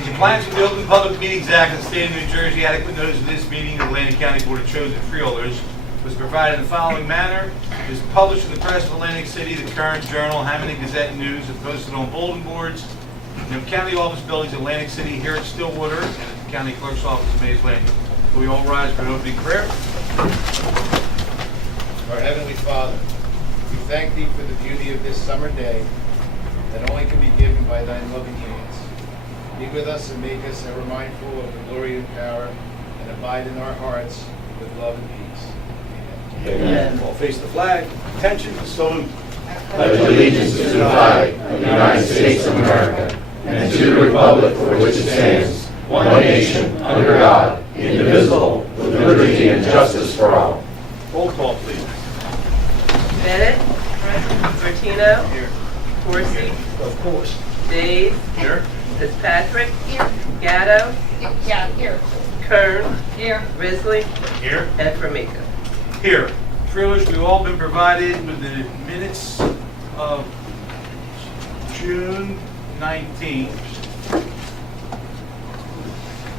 In compliance with the Open Public Meetings Act of the State of New Jersey, adequate notice of this meeting of the Atlantic County Board of Chosen Freeholders was provided in the following manner. It is published in the Press of Atlantic City, the Current Journal, Hamilton Gazette News, and posted on bulletin boards in the county office buildings in Atlantic City, here at Stillwater, and at the county clerk's office in Mays Landing. Will we all rise for an opening prayer? Our Heavenly Father, we thank Thee for the beauty of this summer day that only can be given by Thine loving hands. Be with us and make us ever mindful of the glory and power, and abide in our hearts with love and peace. Amen. All face the flag. Attention, salute. Pledge allegiance to the flag of the United States of America and to the republic for which it stands, one nation, under God, indivisible, with liberty and justice for all. Roll call, please. Bennett. Bertino. Here. Corsi. Of course. Days. Here. Fitzpatrick. Here. Gatto. Yeah, here. Kern. Here. Risley. Here. And Formica. Here. Freeholders, we've all been provided with the minutes of June 19th.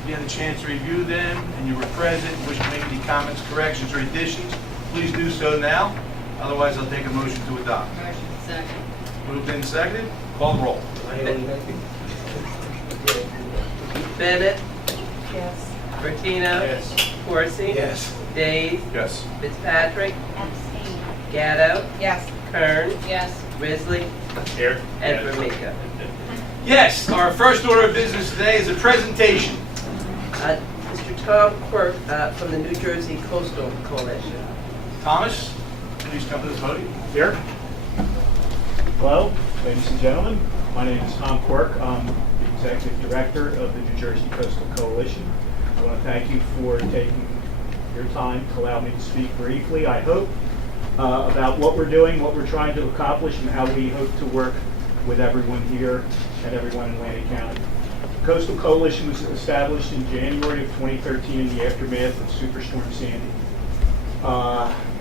You had a chance to review them, and you were present, wish to make any comments, corrections, or additions, please do so now. Otherwise, I'll take a motion to adopt. Motion. Second. Moved and seconded. Call the roll. Bennett. Yes. Bertino. Yes. Corsi. Yes. Days. Yes. Fitzpatrick. Abstain. Gatto. Yes. Kern. Yes. Risley. Here. And Formica. Yes, our first order of business today is a presentation. Mr. Tom Quirk from the New Jersey Coastal Coalition. Thomas, please come to this podium. Here. Hello, ladies and gentlemen. My name is Tom Quirk. I'm the Executive Director of the New Jersey Coastal Coalition. I want to thank you for taking your time to allow me to speak briefly, I hope, about what we're doing, what we're trying to accomplish, and how we hope to work with everyone here and everyone in Atlantic County. The Coastal Coalition was established in January of 2013 in the aftermath of Superstorm Sandy.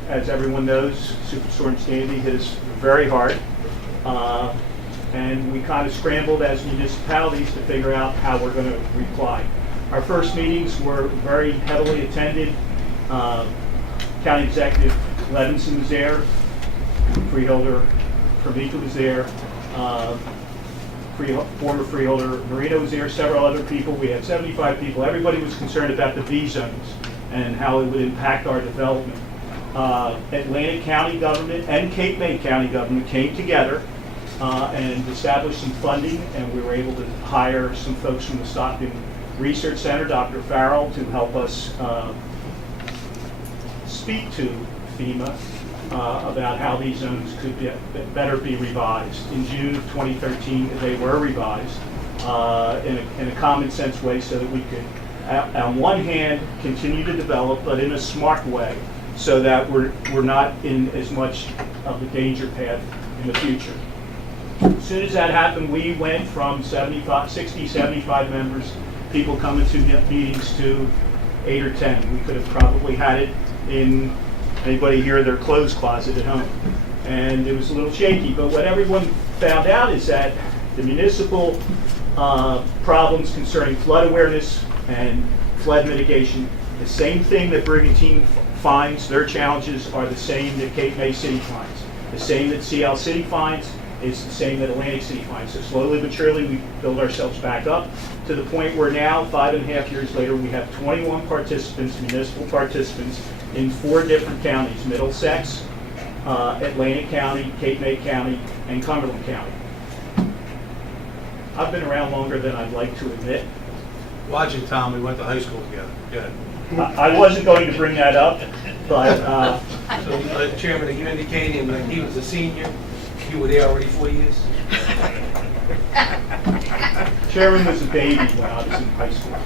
As everyone knows, Superstorm Sandy hit us very hard, and we kind of scrambled as municipalities to figure out how we're going to reply. Our first meetings were very heavily attended. County Executive Levinson was there, Freeholder Formica was there, former Freeholder Marino was there, several other people. We had 75 people. Everybody was concerned about the V zones and how it would impact our development. Atlantic County government and Cape May County government came together and established some funding, and we were able to hire some folks from the Stockton Research Center, Dr. Farrell, to help us speak to FEMA about how these zones could better be revised. In June of 2013, they were revised in a common sense way so that we could, on one hand, continue to develop, but in a smart way, so that we're not in as much of the danger path in the future. As soon as that happened, we went from 60, 75 members, people coming to meetings, to 8 or 10. We could have probably had it in anybody here, their clothes closet at home. And it was a little shaky, but what everyone found out is that the municipal problems concerning flood awareness and flood mitigation, the same thing that Brigantine finds, their challenges are the same that Cape May City finds. The same that CL City finds is the same that Atlantic City finds. So slowly but surely we build ourselves back up to the point where now, 5.5 years later, we have 21 participants, municipal participants, in 4 different counties: Middlesex, Atlantic County, Cape May County, and Cumberland County. I've been around longer than I'd like to admit. Watch it, Tom. We went to high school together. Good. I wasn't going to bring that up, but So, Chairman, are you indicating when he was a senior, you were there already 4 years? Chairman was a baby when I was in high school.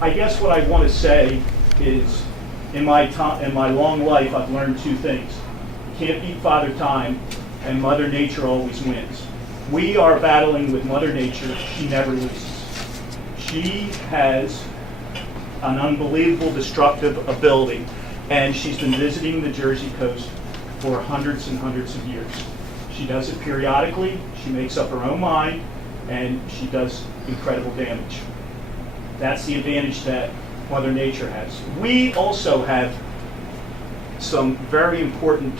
I guess what I want to say is, in my long life, I've learned 2 things. You can't beat Father Time, and Mother Nature always wins. We are battling with Mother Nature. She never loses. She has an unbelievable destructive ability, and she's been visiting the Jersey coast for hundreds and hundreds of years. She does it periodically, she makes up her own mind, and she does incredible damage. That's the advantage that Mother Nature has. We also have some very important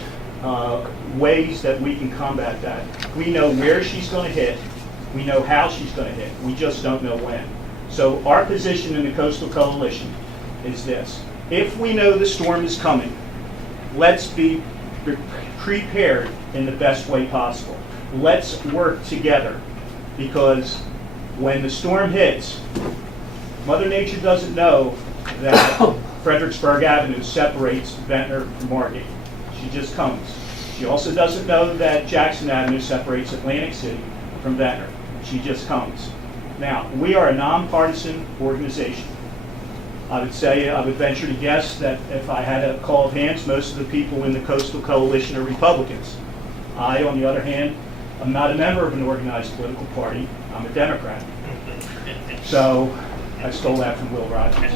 ways that we can combat that. We know where she's going to hit, we know how she's going to hit, we just don't know when. So our position in the Coastal Coalition is this: if we know the storm is coming, let's be prepared in the best way possible. Let's work together, because when the storm hits, Mother Nature doesn't know that Fredericksburg Avenue separates Ventnor from Margate. She just comes. She also doesn't know that Jackson Avenue separates Atlantic City from Ventnor. She just comes. Now, we are a nonpartisan organization. I would venture to guess that if I had a call of hands, most of the people in the Coastal Coalition are Republicans. I, on the other hand, am not a member of an organized political party. I'm a Democrat. So, I stole that from Will Rogers.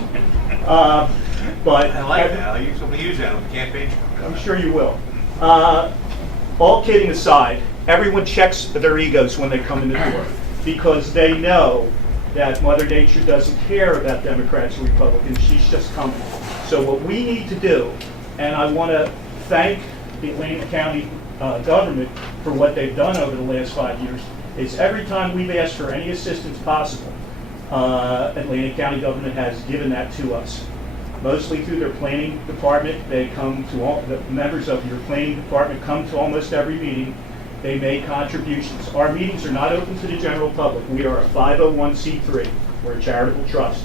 But I like that. I'll use somebody use that on the campaign. I'm sure you will. All kidding aside, everyone checks their egos when they come in the door, because they know that Mother Nature doesn't care about Democrats or Republicans. She's just coming. So what we need to do, and I want to thank the Atlantic County government for what they've done over the last 5 years, is every time we've asked for any assistance possible, Atlantic County government has given that to us. Mostly through their planning department. They come to all, the members of your planning department come to almost every meeting. They make contributions. Our meetings are not open to the general public. We are a 501c3. We're a charitable trust.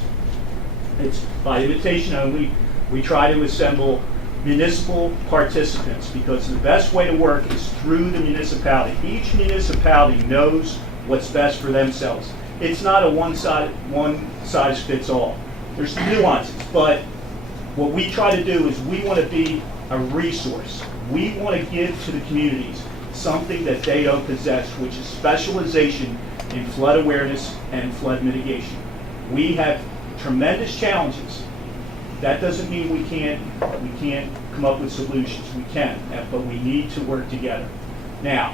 It's by invitation only. We try to assemble municipal participants, because the best way to work is through the municipality. Each municipality knows what's best for themselves. It's not a one size fits all. There's nuances, but what we try to do is we want to be a resource. We want to give to the communities something that they don't possess, which is specialization in flood awareness and flood mitigation. We have tremendous challenges. That doesn't mean we can't come up with solutions. We can, but we need to work together. Now,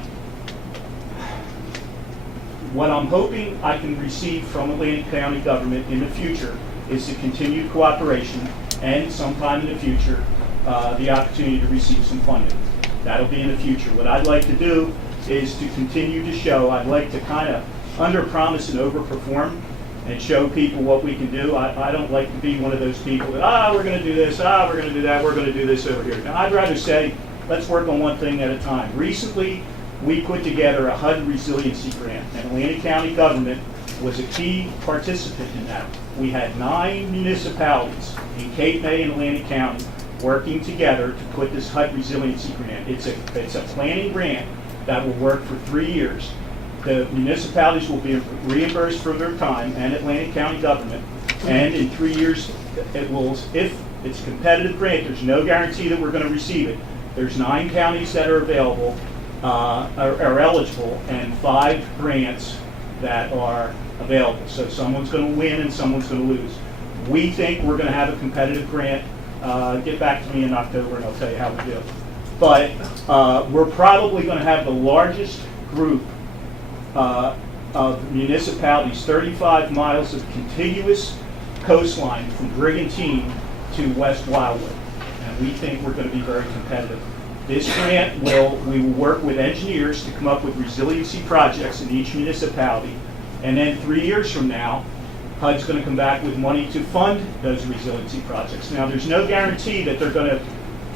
what I'm hoping I can receive from Atlantic County government in the future is the continued cooperation, and sometime in the future, the opportunity to receive some funding. That'll be in the future. What I'd like to do is to continue to show, I'd like to kind of under-promise and over-perform and show people what we can do. I don't like to be one of those people that, we're going to do this, we're going to do that, we're going to do this over here. Now, I'd rather say, let's work on one thing at a time. Recently, we put together a HUD resiliency grant, and Atlantic County government was a key participant in that. We had 9 municipalities in Cape May and Atlantic County working together to put this HUD resiliency grant. It's a planning grant that will work for 3 years. The municipalities will be reimbursed for their time, and Atlantic County government. And in 3 years, it will, if it's a competitive grant, there's no guarantee that we're going to receive it. There's 9 counties that are available, are eligible, and 5 grants that are available. So someone's going to win and someone's going to lose. We think we're going to have a competitive grant. Get back to me in October and I'll tell you how we do. But we're probably going to have the largest group of municipalities, 35 miles of contiguous coastline from Brigantine to West Wildwood. And we think we're going to be very competitive. This grant we will work with engineers to come up with resiliency projects in each municipality. And then 3 years from now, HUD's going to come back with money to fund those resiliency projects. Now, there's no guarantee that they're going to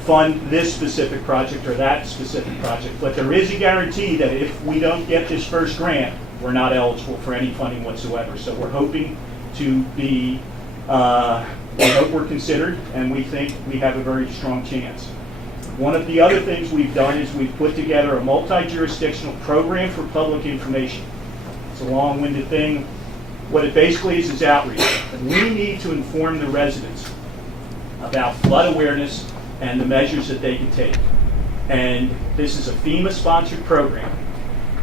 fund this specific project or that specific project, but there is a guarantee that if we don't get this first grant, we're not eligible for any funding whatsoever. So we're hoping to be, we hope we're considered, and we think we have a very strong chance. One of the other things we've done is we've put together a multi-jurisdictional program for public information. It's a long-winded thing. What it basically is outreach. We need to inform the residents about flood awareness and the measures that they can take. And this is a FEMA-sponsored program.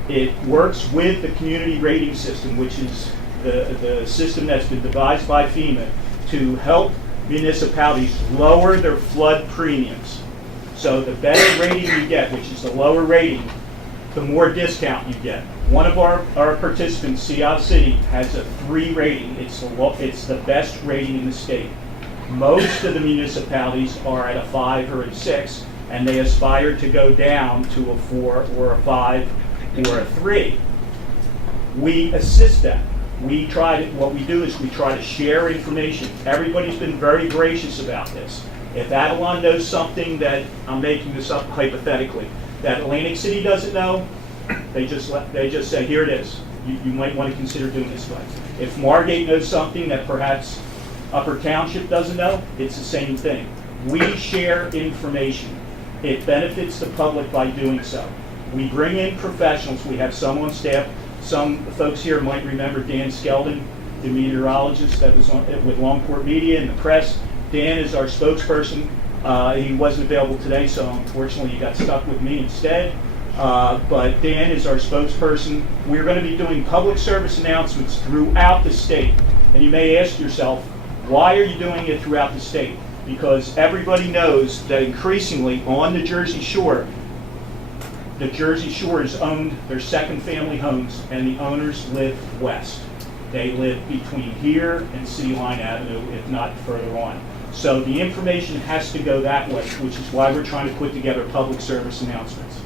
It works with the community rating system, which is the system that's been devised by FEMA to help municipalities lower their flood premiums. So the better rating you get, which is the lower rating, the more discount you get. One of our participants, Sea Isle City, has a 3 rating. It's the best rating in the state. Most of the municipalities are at a 5 or a 6, and they aspire to go down to a 4 or a 5 or a 3. We assist them. What we do is we try to share information. Everybody's been very gracious about this. If Avalon knows something that, I'm making this up hypothetically, that Atlantic City doesn't know, they just say, here it is. You might want to consider doing this way. If Margate knows something that perhaps Upper Township doesn't know, it's the same thing. We share information. It benefits the public by doing so. We bring in professionals. We have some on staff. Some folks here might remember Dan Skeldon, the meteorologist that was with Longport Media and the press. Dan is our spokesperson. He wasn't available today, so unfortunately he got stuck with me instead. But Dan is our spokesperson. We're going to be doing public service announcements throughout the state. And you may ask yourself, why are you doing it throughout the state? Because everybody knows that increasingly on the Jersey Shore is owned, they're second family homes, and the owners live west. They live between here and City Line Avenue, if not further on. So the information has to go that way, which is why we're trying to put together public service announcements.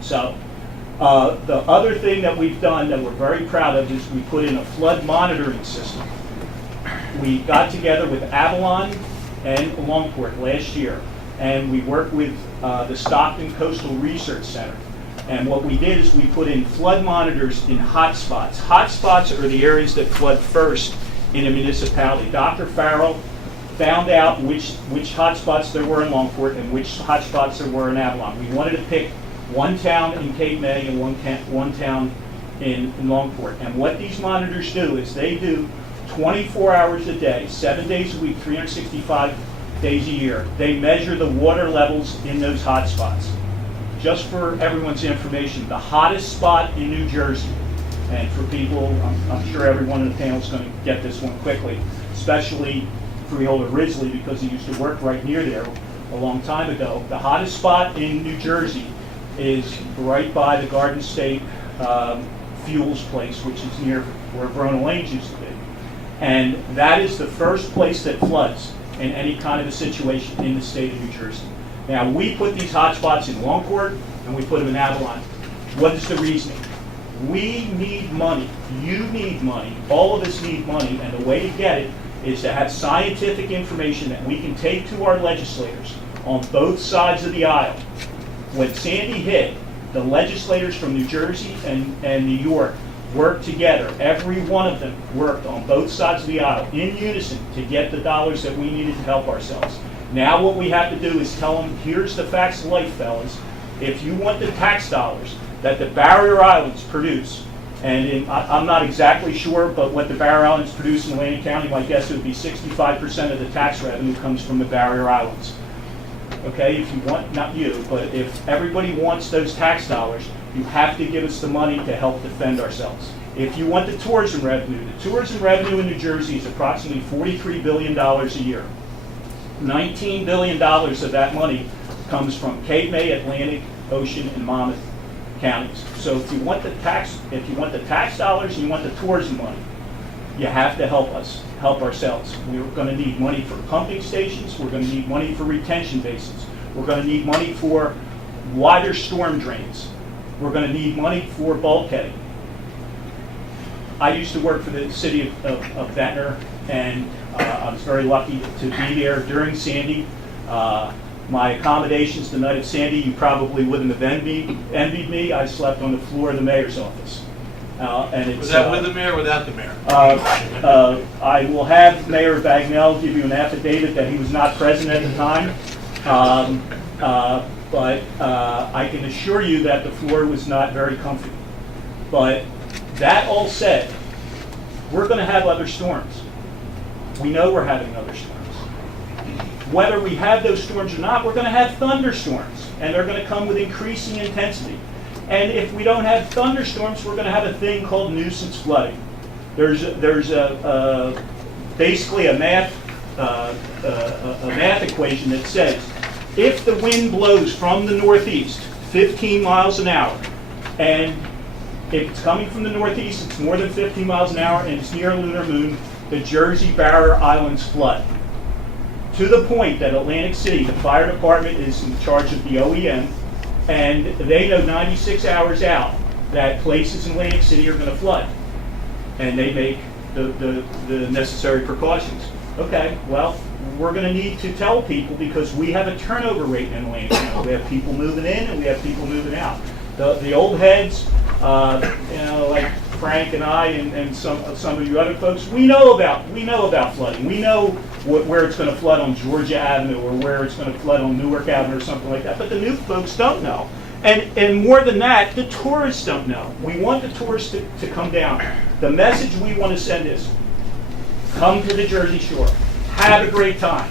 So the other thing that we've done that we're very proud of is we put in a flood monitoring system. We got together with Avalon and Longport last year, and we worked with the Stockton Coastal Research Center. And what we did is we put in flood monitors in hot spots. Hot spots are the areas that flood first in a municipality. Dr. Farrell found out which hot spots there were in Longport and which hot spots there were in Avalon. We wanted to pick one town in Cape May and one town in Longport. And what these monitors do is they do 24 hours a day, 7 days a week, 365 days a year. They measure the water levels in those hot spots. Just for everyone's information, the hottest spot in New Jersey, and for people, I'm sure everyone in the panel is going to get this one quickly, especially Freeholder Risley, because he used to work right near there a long time ago. The hottest spot in New Jersey is right by the Garden State Fuels place, which is near where Verona Lanes used to be. And that is the first place that floods in any kind of a situation in the state of New Jersey. Now, we put these hot spots in Longport and we put them in Avalon. What is the reasoning? We need money. You need money. All of us need money. And the way to get it is to have scientific information that we can take to our legislators on both sides of the aisle. When Sandy hit, the legislators from New Jersey and New York worked together. Every one of them worked on both sides of the aisle in unison to get the dollars that we needed to help ourselves. Now what we have to do is tell them, here's the facts of life, fellas. If you want the tax dollars that the Barrier Islands produce, and I'm not exactly sure, but what the Barrier Islands produce in Atlantic County, my guess would be 65% of the tax revenue comes from the Barrier Islands. Okay, if you want, not you, but if everybody wants those tax dollars, you have to give us the money to help defend ourselves. If you want the tourism revenue in New Jersey is approximately $43 billion a year. $19 billion of that money comes from Cape May, Atlantic, Ocean, and Monmouth counties. So if you want the tax dollars and you want the tourism money, you have to help us, help ourselves. We're going to need money for pumping stations. We're going to need money for retention basins. We're going to need money for wider storm drains. We're going to need money for bulkheading. I used to work for the city of Ventnor, and I was very lucky to be there during Sandy. My accommodations the night of Sandy, you probably wouldn't have envied me. I slept on the floor of the mayor's office. And it's, Was that with the mayor or without the mayor? I will have Mayor Bagnell give you an affidavit that he was not present at the time. But I can assure you that the floor was not very comfy. But that all said, we're going to have other storms. We know we're having other storms. Whether we have those storms or not, we're going to have thunderstorms, and they're going to come with increasing intensity. And if we don't have thunderstorms, we're going to have a thing called nuisance flooding. There's basically a math equation that says if the wind blows from the northeast 15 miles an hour And if it's coming from the northeast, it's more than 15 miles an hour, and it's near a lunar moon, the Jersey Barrier Islands flood. To the point that Atlantic City, the fire department is in charge of the OEM, and they know 96 hours out that places in Atlantic City are going to flood. And they make the necessary precautions. Okay, well, we're going to need to tell people because we have a turnover rate in Atlantic County. We have people moving in and we have people moving out. The old heads, like Frank and I and some of you other folks, we know about flooding. We know where it's going to flood on Georgia Avenue or where it's going to flood on Newark Avenue or something like that. But the new folks don't know. And more than that, the tourists don't know. We want the tourists to come down. The message we want to send is, come to the Jersey Shore. Have a great time.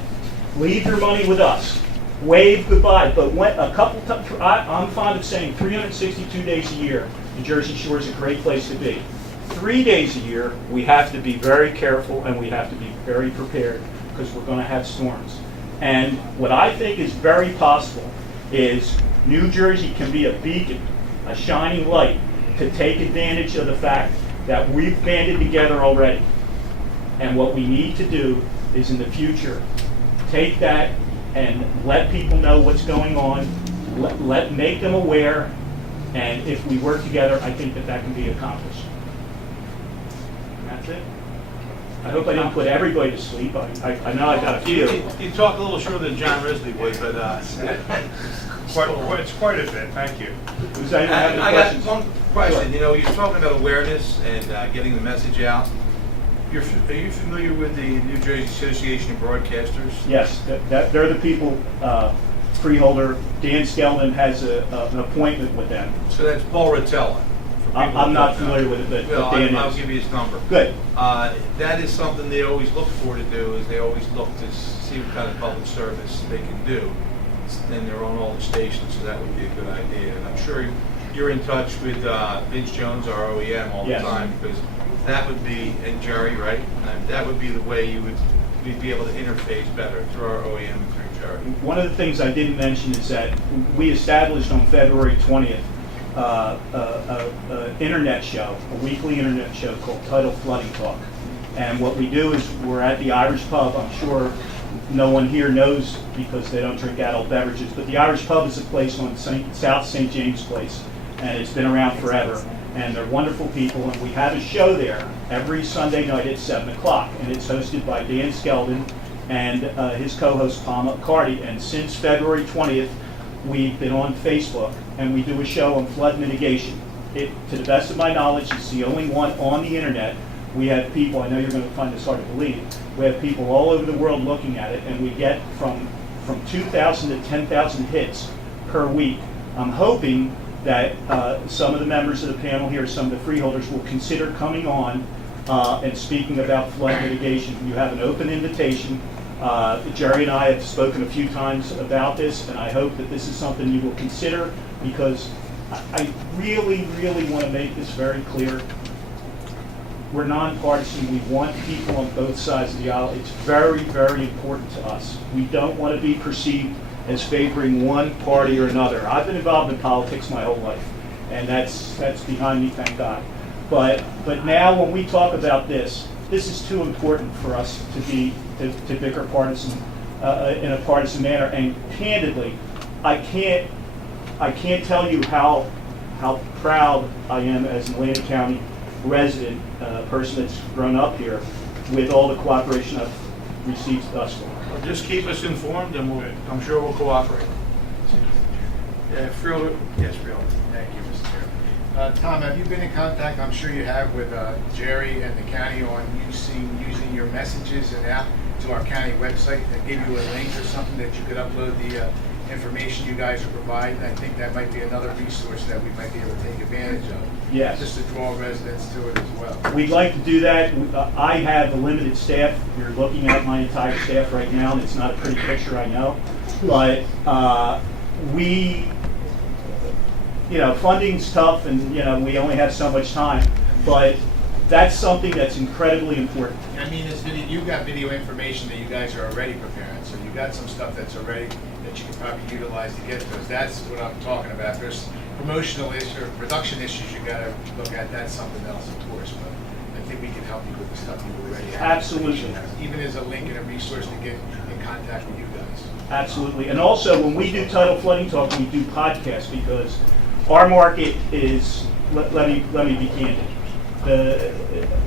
Leave your money with us. Wave goodbye. But a couple times, I'm fond of saying 362 days a year, the Jersey Shore is a great place to be. 3 days a year, we have to be very careful and we have to be very prepared because we're going to have storms. And what I think is very possible is New Jersey can be a beacon, a shining light to take advantage of the fact that we've banded together already. And what we need to do is in the future, take that and let people know what's going on, make them aware, and if we work together, I think that can be accomplished. And that's it. I hope I didn't put everybody to sleep. I know I got a few. You talk a little shorter than John Risley would, but It's quite a bit, thank you. Does anyone have any I got questions? one question. Sure. You know, you're talking about awareness and getting the message out. Are you familiar with the New Jersey Association of Broadcasters? Yes, they're the people, Freeholder, Dan Skelman has an appointment with them. So that's Paul Rotella. I'm not familiar with it, but Well, Dan I'll is. give you his number. Good. That is something they always look for to do, is they always look to see what kind of public service they can do. And they're on all the stations, so that would be a good idea. And I'm sure you're in touch with Vince Jones, our OEM, all the Yes. time, because that would be, and Jerry, right? And that would be the way we'd be able to interface better through our OEM and through Jerry. One of the things I didn't mention is that we established on February 20th an internet show, a weekly internet show called Tidal Flooding Talk. And what we do is we're at the Irish Pub. I'm sure no one here knows because they don't drink adult beverages, but the Irish Pub is a place on South St. James Place, and it's been around forever. And they're wonderful people, and we have a show there every Sunday night at 7 o'clock, and it's hosted by Dan Skeldon and his co-host Palma Cardi. And since February 20th, we've been on Facebook, and we do a show on flood mitigation. To the best of my knowledge, it's the only one on the internet. We have people, I know you're going to find this hard to believe, we have people all over the world looking at it, and we get from 2,000 to 10,000 hits per week. I'm hoping that some of the members of the panel here, some of the freeholders, will consider coming on and speaking about flood mitigation. You have an open invitation. Jerry and I have spoken a few times about this, and I hope that this is something you will consider, because I really, really want to make this very clear. We're nonpartisan. We want people on both sides of the aisle. It's very, very important to us. We don't want to be perceived as favoring one party or another. I've been involved in politics my whole life, and that's behind me, thank God. But now when we talk about this is too important for us to bicker partisan in a partisan manner. And candidly, I can't tell you how proud I am as an Atlantic County resident, person that's grown up here, with all the cooperation I've received thus far. Well, just keep us informed, and I'm sure we'll cooperate. Freeholder? Yes, Freeholder. Thank you, Mr. Chairman. Tom, have you been in contact, I'm sure you have, with Jerry and the county on using your messages and app to our county website that give you a link or something that you could upload the information you guys are providing? I think that might be another resource that we might be able to take advantage of. Yes. Just to draw residents to it as well. We'd like to do that. I have a limited staff. You're looking at my entire staff right now, and it's not a pretty picture, I know. But funding's tough, and we only have so much time. But that's something that's incredibly important. I mean, you've got video information that you guys are already preparing, so you've got some stuff that's already that you can probably utilize to get to us. That's what I'm talking about. There's promotional issue or production issues you gotta look at, that's something else, of course, but I think we can help you with the stuff you already have. Absolutely. Even as a link and a resource to get in contact with you guys. Absolutely. And also, when we do Title Flooding Talk, we do podcasts because our market is, let me be candid.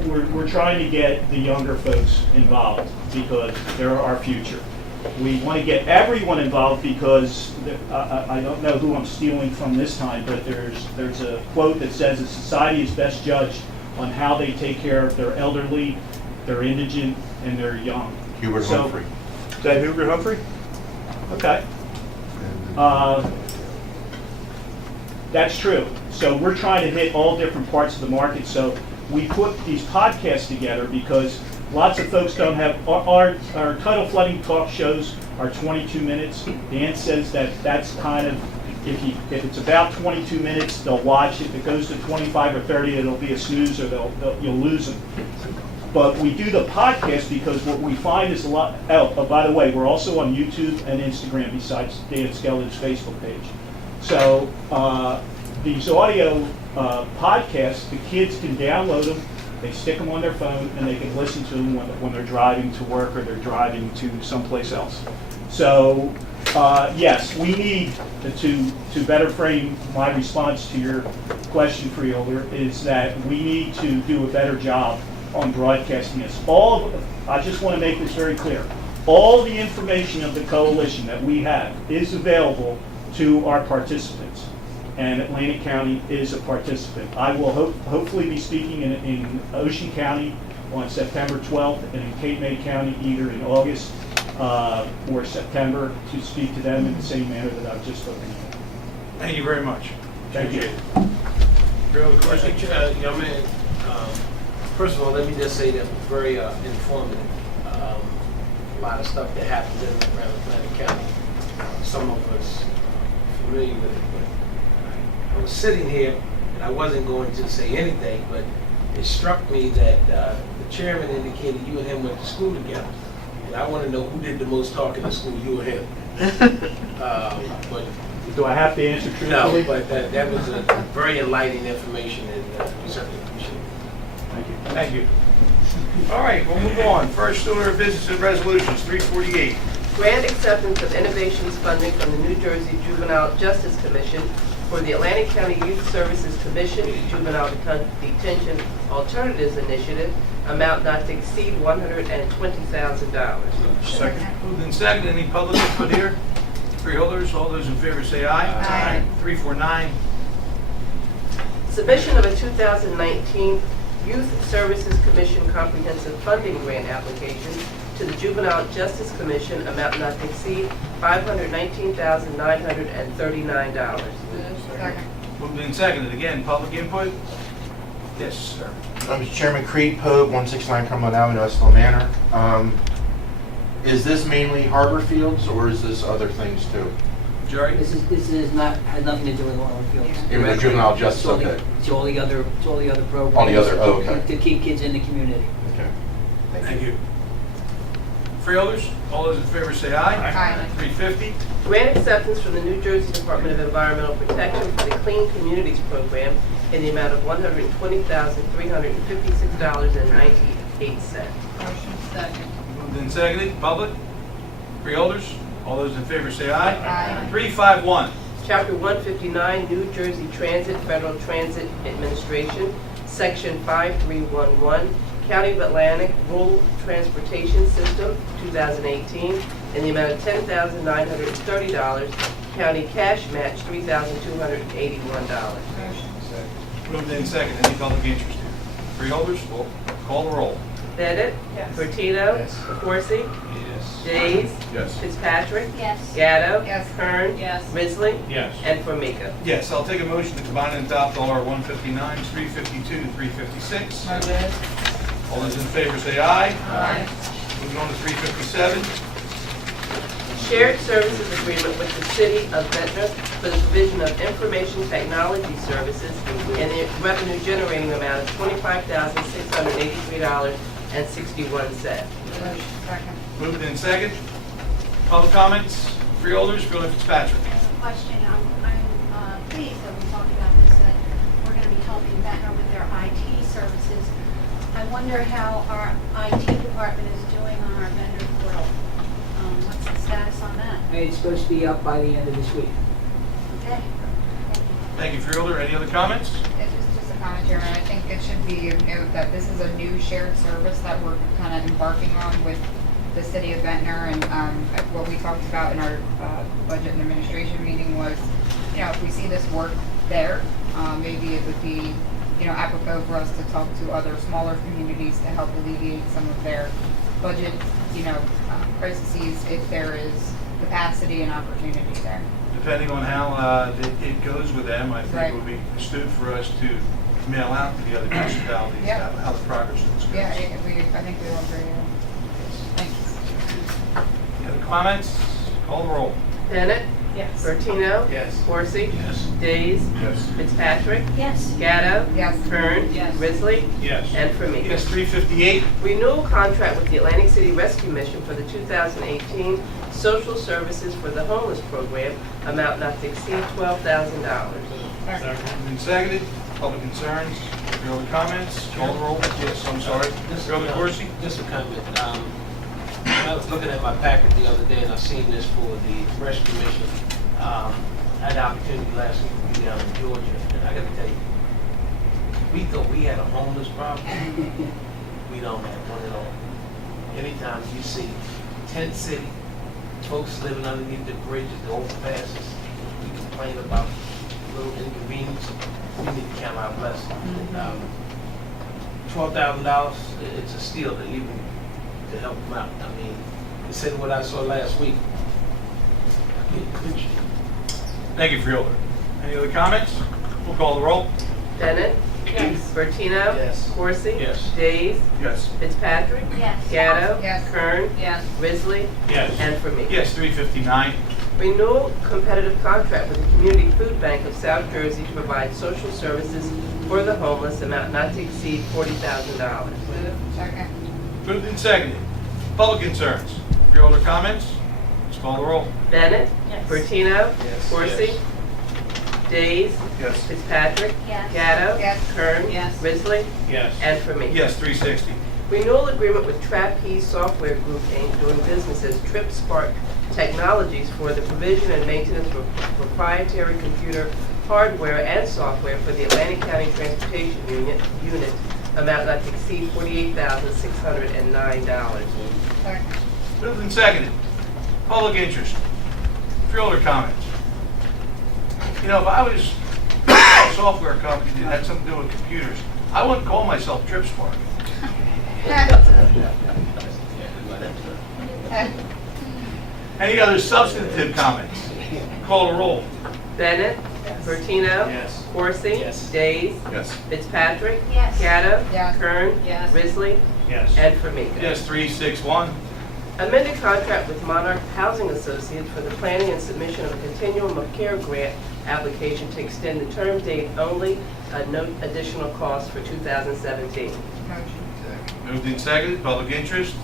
We're trying to get the younger folks involved because they're our future. We want to get everyone involved because I don't know who I'm stealing from this time, but there's a quote that says a society is best judged on how they take care of their elderly, their indigent, and their young. Hubert So- Humphrey. Is that Hubert Humphrey? Okay. That's true. So we're trying to hit all different parts of the market. So we put these podcasts together because lots of folks don't have, our Title Flooding Talk shows are 22 minutes. Dan says that's kind of, if it's about 22 minutes, they'll watch. If it goes to 25 or 30, it'll be a snooze or you'll lose them. But we do the podcast because what we find is a lot, by the way, we're also on YouTube and Instagram besides Dan Skeldon's Facebook page. So these audio podcasts, the kids can download them, they stick them on their phone, and they can listen to them when they're driving to work or they're driving to someplace else. So yes, we need to better frame my response to your question, Freeholder, is that we need to do a better job on broadcasting this. I just want to make this very clear. All the information of the coalition that we have is available to our participants, and Atlantic County is a participant. I will hopefully be speaking in Ocean County on September 12th and in Cape May County either in August or September to speak to them in the same manner that I've just spoken to. Thank you very much. Thank you. Bill, of course, Young man, first of all, let me just say that it was very informative. A lot of stuff that happens in and around Atlantic County. Some of us familiar with it, but I was sitting here and I wasn't going to say anything, but it struck me that the chairman indicated you and him went to school together. And I want to know who did the most talking in school, you or him. But Do I have to answer no, truthfully? but that was a very enlightening information, and we certainly appreciate it. Thank you. thank you. All right, we'll move on. First order of business and resolutions, 348. Grant acceptance of innovations funding from the New Jersey Juvenile Justice Commission for the Atlantic County Youth Services Commission Juvenile Detention Alternatives Initiative, amount not to exceed $120,000. Second. Moved and seconded. Any public input here? Freeholders, all those in favor say aye. Aye. 349. Submission of a 2019 Youth Services Commission Comprehensive Funding Grant application to the Juvenile Justice Commission, amount not to exceed $519,939. Second. Moved and seconded. Again, public input? Yes, sir. Mr. Chairman, Creed Pogue, 169 Cumberland Avenue, Estill Manor. Is this mainly harbor fields or is this other things too? Jerry? This is not, had nothing to do with Warren Fields. Even the juvenile justice, It's all the- okay. It's all the other programs. All the other, oh, okay. To keep kids in the community. Okay. Thank you. Freeholders, all those in favor say aye. Aye. 350. Grant acceptance from the New Jersey Department of Environmental Protection for the Clean Communities Program in the amount of $120,356.98. Motion. Second. Moved and seconded. Public? Freeholders, all those in favor say aye. Aye. 351. Chapter 159, New Jersey Transit, Federal Transit Administration, Section 5311, County of Atlantic Rural Transportation System, 2018, in the amount of $10,930. County cash match, $3,281. Motion. Moved and seconded. Any public interest here? Freeholders, we'll call the roll. Bennett? Yes. Bertino? Yes. Corsi? Yes. Jays? Yes. Fitzpatrick? Yes. Gatto? Yes. Kern? Yes. Risley? Yes. And Formica. Yes, I'll take a motion to combine and adopt all our 159s, 352, 356. Motion. All those in favor say aye. Aye. Moving on to 357. Shared services agreement with the City of Ventnor for the provision of information technology services and the revenue generating amount of $25,683.61. Motion. Second. Moved in second. Public comments? Freeholders, Fitzpatrick. Question, I'm pleased that we're talking Ventnor with their IT services. I wonder how our IT department is doing on our vendor portal. What's the status on that? It's supposed to be up by the end of this week. Okay. Thank you, Freeholder. Any other comments? Yeah, just a comment, Chairman. I think it should be of note that this is a new shared service that we're kind of embarking on with the city of Ventnor. And what we talked about in our budget and administration meeting was, if we see this work there, maybe it would be, apropos for us to talk to other smaller communities to help alleviate some of their budget, crises if there is capacity and opportunity there. Depending on how it goes with them, I think Right. it would be astute for us to mail out to the other municipalities Yeah. how the progress of this goes. Yeah, I think we all agree. Thanks. Any other comments? Call the roll. Bennett? Yes. Bertino? Yes. Corsi? Yes. Days? Yes. Fitzpatrick? Yes. Gatto? Yes. Kern? Yes. Risley? Yes. And Formica. Yes, 358. Renewal contract with the Atlantic City Rescue Mission for the 2018 Social Services for the Homeless Program, amount not to exceed $12,000. Been seconded. Public concerns? Any other comments? Call the roll. Yes, I'm sorry. Freeholder Corsi? Just a comment. I was looking at my packet the other day and I seen this for the rescue mission. I had the opportunity last week to be down in Georgia, and I gotta tell you, we thought we had a homeless problem. We don't have one at all. Anytime you see tent city, folks living underneath the bridges, the overpasses, we complain about little inconvenience, we need to count our blessings. $12,000, it's a steal to even to help them out. I mean, instead of what I saw last week. Thank you, Freeholder. Any other comments? We'll call the roll. Bennett? Yes. Bertino? Yes. Corsi? Yes. Days? Yes. Fitzpatrick? Yes. Gatto? Yes. Kern? Yes. Risley? Yes. And Formica. Yes, 359. Renewal competitive contract with the Community Food Bank of South Jersey to provide social services for the homeless, amount not to exceed $40,000. Second. Moved and seconded. Public concerns? Freeholder comments? Let's call the roll. Bennett? Yes. Bertino? Yes. Corsi? Days? Yes. Fitzpatrick? Yes. Gatto? Yes. Kern? Yes. Risley? Yes. And Formica. Yes, 360. Renewal agreement with Trapeze Software Group, Inc., doing business as Trip Spark Technologies for the provision and maintenance of proprietary computer hardware and software for the Atlantic County Transportation Unit, amount not to exceed $48,609. Second. Moved and seconded. Public interest. Freeholder comments. If I was a software company that had something to do with computers, I wouldn't call myself TripSpark. Any other substantive comments? Call the roll. Bennett? Bertino? Yes. Corsi? Yes. Days? Yes. Fitzpatrick? Yes. Gatto? Yes. Kern? Yes. Risley? Yes. And Formica. Yes, 361. Amended contract with Monarch Housing Associates for the planning and submission of a continuum of care grant application to extend the term date only, no additional cost for 2017. Motion. Moved and seconded. Public interest.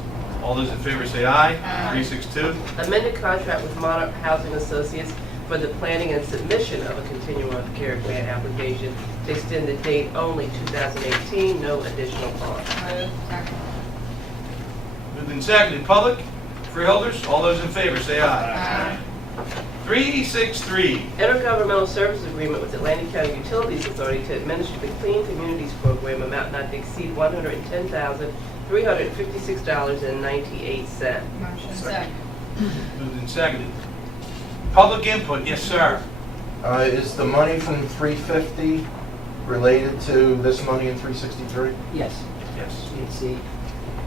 All those in favor say aye. Aye. 362. Amended contract with Monarch Housing Associates for the planning and submission of a continuum of care grant application to extend the date only 2018, no additional cost. Second. Moved and seconded. Public, freeholders, all those in favor say aye. Aye. 363. Intergovernmental service agreement with Atlantic County Utilities Authority to administer the Clean Communities Program, amount not to exceed $110,356.98. Motion. Second. Moved and seconded. Public input, yes, sir. Is the money from 350 related to this money in 363? Yes. Yes. It's the.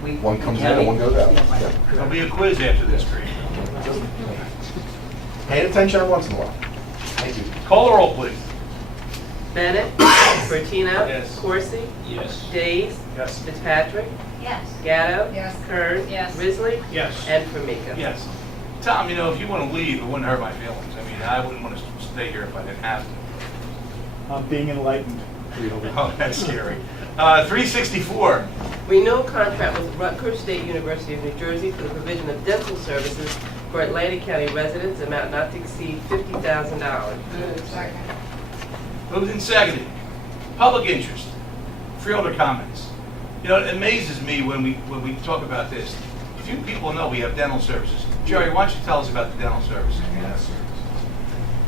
we- One comes in county- and one goes out. Yeah, right. Yeah. There'll be a quiz after this, Green. Paying attention every once in a while. Thank you. Call the roll, please. Bennett? Bertino? Yes. Corsi? Yes. Days? Yes. Fitzpatrick? Yes. Gatto? Yes. Kern? Yes. Risley? Yes. And Formica. Yes. Tom, if you want to leave, it wouldn't hurt my feelings. I wouldn't want to stay here if I didn't have to. I'm being enlightened. Oh, that's scary. 364. Renewal contract with Rutgers State University of New Jersey for the provision of dental services for Atlantic County residents, amount not to exceed $50,000. Second. Moved and seconded. Public interest, freeholder comments. You know, it amazes me when we talk about this. Few people know we have dental services. Jerry, why don't you tell us about the dental services?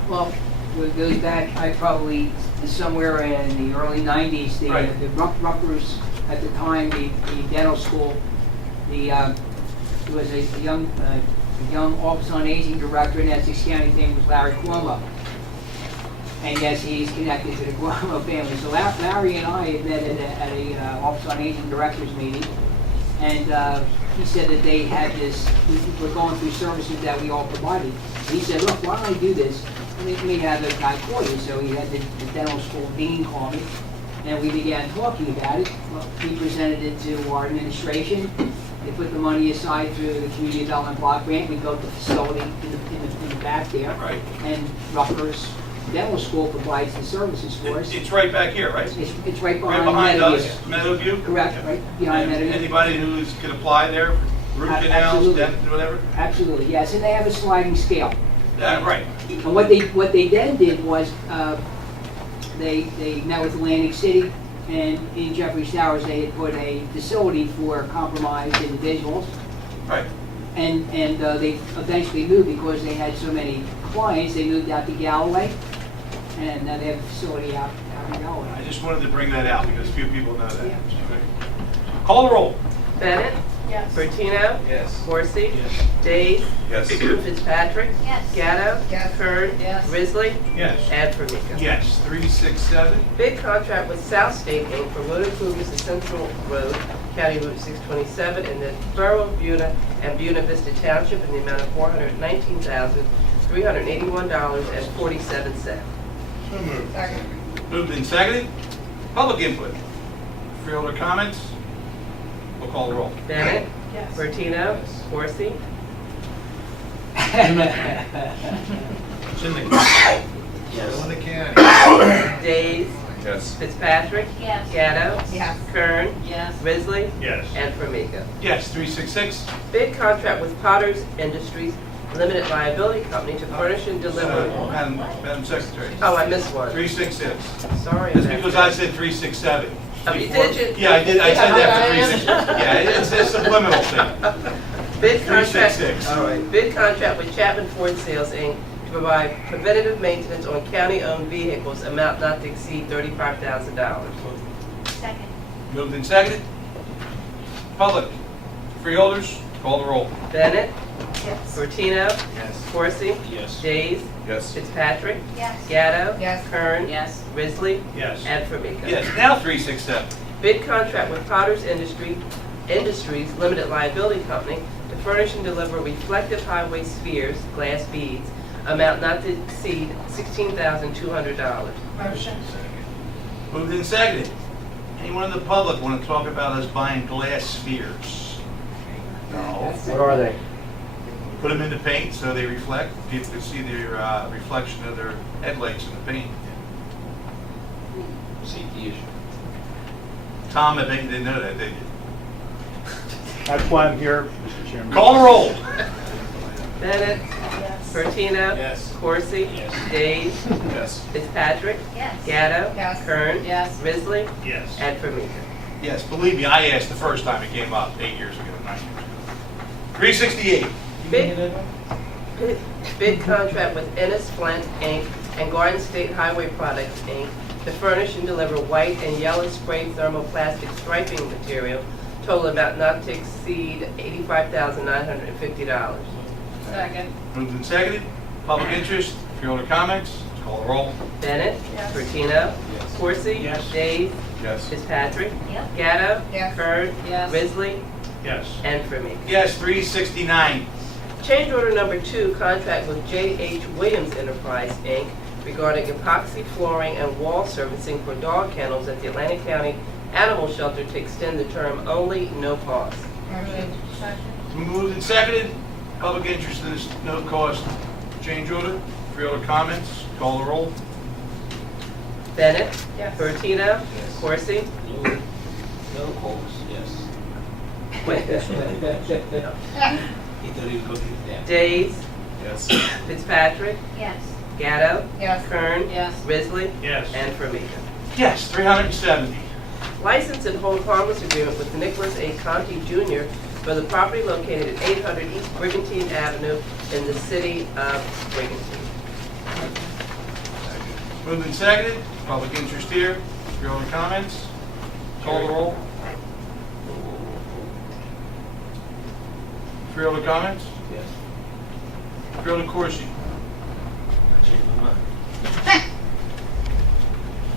Well, it goes back, I probably, somewhere in the early 90s, Right. the Rutgers, at the time, the dental school, there was a young Office on Aging director in Essex County, his name was Larry Cuomo. And yes, he's connected to the Cuomo family. So Larry and I had met at a Office on Aging directors meeting. And he said that they had this, we were going through services that we all provided. And he said, look, why don't I do this? Let me have a guy call you. So he had the dental school dean call me. And we began talking about it. Well, we presented it to our administration. They put the money aside through the Community Development Block Grant. We built the facility in the back there. Right. And Rutgers Dental School provides the services for us. It's right back here, right? It's right Right behind behind Meadowview. us, Meadowview? Correct, right behind And Meadowview. anybody who's can apply there, root canals, Absolutely. dent, whatever? Absolutely, yes, and they have a sliding scale. Right. And what they then did was, they met with Atlantic City, and in Jeffrey Towers, they had put a facility for compromised individuals. Right. And they eventually moved because they had so many clients, they moved out to Galloway, and now they have a facility out in Galloway. I just wanted to bring that out because few people know that. Yeah. Call the roll. Bennett? Yes. Bertino? Yes. Corsi? Days? Yes. Fitzpatrick? Yes. Gatto? Yes. Kern? Yes. Risley? Yes. And Formica. Yes, 367. Bid contract with South State Inc. for road improvements to Central Road, County Route 627 in the Borough of Buena and Buena Vista Township in the amount of $419,381.47. So moved. Second. Moved and seconded. Public input. Freeholder comments. We'll call the roll. Bennett? Yes. Bertino? Corsi? It's in the. Yes. In the county. Days? Yes. Fitzpatrick? Yes. Gatto? Yes. Kern? Yes. Risley? Yes. And Formica. Yes, 366. Bid contract with Potter's Industries Limited Liability Company to furnish and deliver. Madam Secretary. Oh, I missed one. 366. Sorry. That's about because that. I said 367. Oh, you Before- did, you? Yeah, I did. I said that for Yeah, 366. Yeah, it's a subliminal thing. Bid contract. 366. All right. Bid contract with Chapman Ford Sales Inc. to provide preventative maintenance on county-owned vehicles, amount not to exceed $35,000. Second. Moved and seconded. Public. Freeholders, call the roll. Bennett, Yes. Bertino, Yes. Corsi, Yes. Days, Yes. Fitzpatrick, Yes. Gatto, Yes. Kern, Yes. Risley, Yes. and Formica. Yes, now 367. Bid contract with Potter's Industries Limited Liability Company to furnish and deliver reflective highway spheres, glass beads, amount not to exceed $16,200. Motion. Moved and seconded. Anyone in the public want to talk about us buying glass spheres? No. What are they? Put them in the paint so they reflect. People can see their reflection of their headlights in the paint. CT issue. Tom, I bet you didn't know that, did you? That's why I'm here, Mr. Chairman. Call the roll. Bennett, Yes. Bertino, Yes. Corsi, Yes. Days, Yes. Fitzpatrick, Yes. Gatto, Yes. Kern, Yes. Risley, Yes. and Formica. Yes, believe me, I asked the first time it came up 8 years ago, 9 years ago. 368. Bid contract with Ennis Flint, Inc. and Garden State Highway Products, Inc. to furnish and deliver white and yellow spray thermoplastic striping material, total amount not to exceed $85,950. Second. Moved and seconded. Public interest. Freeholder comments. Call the roll. Bennett, Yes. Bertino, Corsi, Yes. Days, Yes. Fitzpatrick, Yep. Gatto, Yes. Kern, Yes. Risley, Yes. and Formica. Yes, 369. Change order number 2, contract with J.H. Williams Enterprise, Inc. regarding epoxy flooring and wall servicing for dog kennels at the Atlantic County Animal Shelter to extend the term only, no cost. Motion. Second. Moved and seconded. Public interest in this no cost change order. Freeholder comments. Call the roll. Bennett, Yes. Bertino, Yes. Corsi, No calls, yes. wait, He thought he was looking at that. Days, Yes. Fitzpatrick, Yes. Gatto, Yes. Kern, Yes. Risley, Yes. and Formica. Yes, 370. License and hold harmless agreement with Nicholas A. Conti Jr. for the property located at 800 East Brigantine Avenue in the city of Brigantine. Moved and seconded. Public interest here. Your comments? Call the roll. Freeholder comments? Yes. Freeholder Corsi? I changed my mind.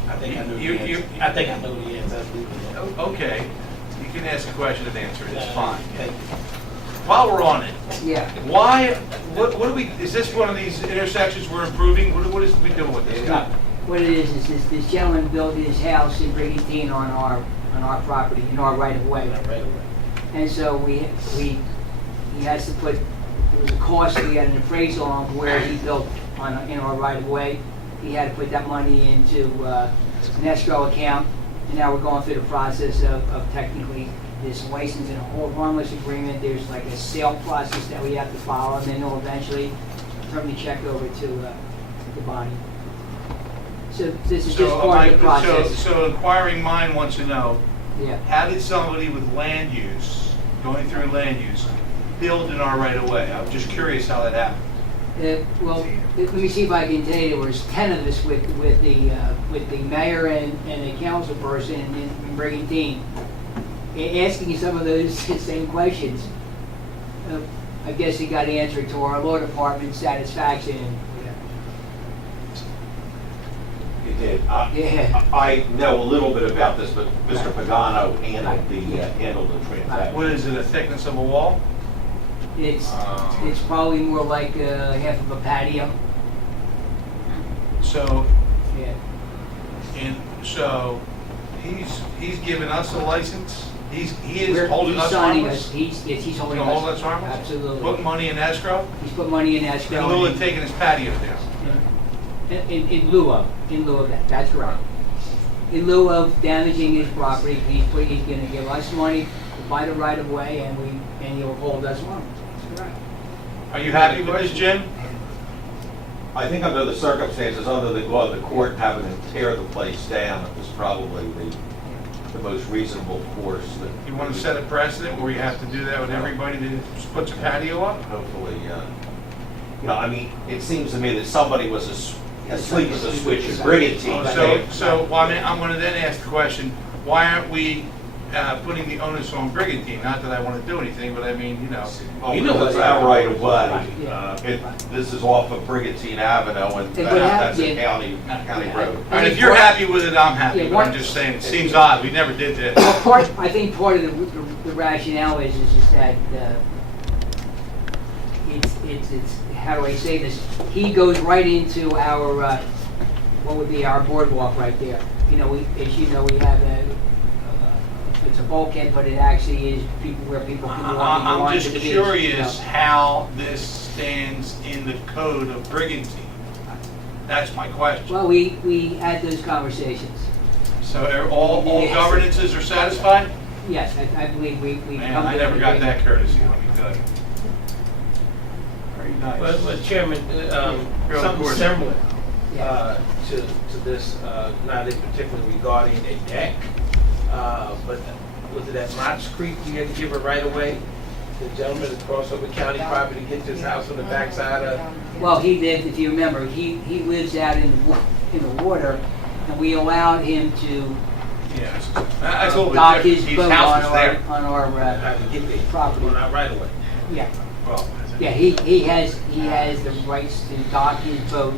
I think I know the You- answer. I think I know the answer. That's legal. Okay. You can ask a question and answer it. It's fine. Thank you. While we're on it, Yeah. why, what do we, is this one of these intersections we're improving? What is we doing with this? No, what it is this gentleman built his house in Brigantine on our property, in our right of way. Right away. And so he has to put, there was a cost, we had an appraisal on where he built in our right of way. He had to put that money into an escrow account, and now we're going through the process of technically this license and hold harmless agreement. There's like a sale process that we have to follow, and then they'll eventually turn the check over to Bonnie. So this is just part of the process. So inquiring mind wants to know, Yeah. how did somebody with land use, going through land use, build in our right of way? I'm just curious how that happened. Well, let me see if I can tell you, there was 10 of us with the mayor and the council person in Brigantine, asking some of those same questions. I guess he got answered to our law department's satisfaction. You did. Yeah. I know a little bit about this, but Mr. Pagano handled the transaction. What is it, a thickness of a wall? It's probably more like half of a patio. So, Yeah. and so, he's giving us a license? He is We're- holding he's us signing harmless? us. He's holding He's gonna hold us. us harmless? Absolutely. Putting money in escrow? He's put money in In escrow. lieu of taking his patio down? In lieu of that, that's correct. In lieu of damaging his property, he's gonna give us money to buy the right of way, and he'll hold us harmless. That's correct. Are you happy with this, Jim? I think under the circumstances, under the law of the court, having to tear the place down is probably the most reasonable course that. You want to set a precedent where you have to do that with everybody that puts a patio up? Hopefully, I mean, it seems to me that somebody was asleep at the switch in Brigantine. So, I mean, I'm going to then ask the question, why aren't we putting the onus on Brigantine? Not that I want to do anything, but I mean, you know. You know what's our right of way. Yeah. This is off of Brigantine Avenue, and And what that's a happened- county road. All right, if you're happy with it, I'm happy, Yeah, but I'm one- just saying, it seems odd, we never did this. I think part of the rationale is that it's how do I say this? He goes right into our what would be our boardwalk right there. You know, as you know, we have it's a bulkhead, but it actually is where people can walk. I'm just curious how this stands in the code of Brigantine. That's my question. Well, we had those conversations. So all Yes. governances are satisfied? Yes, I believe we. Man, come I to never an got agreement. that courtesy, let me tell you. Very nice. But Chairman, Real something course. similar Yeah. to this, not in particular regarding a deck, but was it at Mott's Creek, you had to give a right of way? The gentleman that crossed over county property, get to his house on the backside of, Well, he lived, if you remember, he lives out in the water, and we allowed him to Yes. That's a little dock bit his different. boat His house is there. on our how to get there, property. on our right of way. Yeah, Well, yeah, he has the rights to dock his boat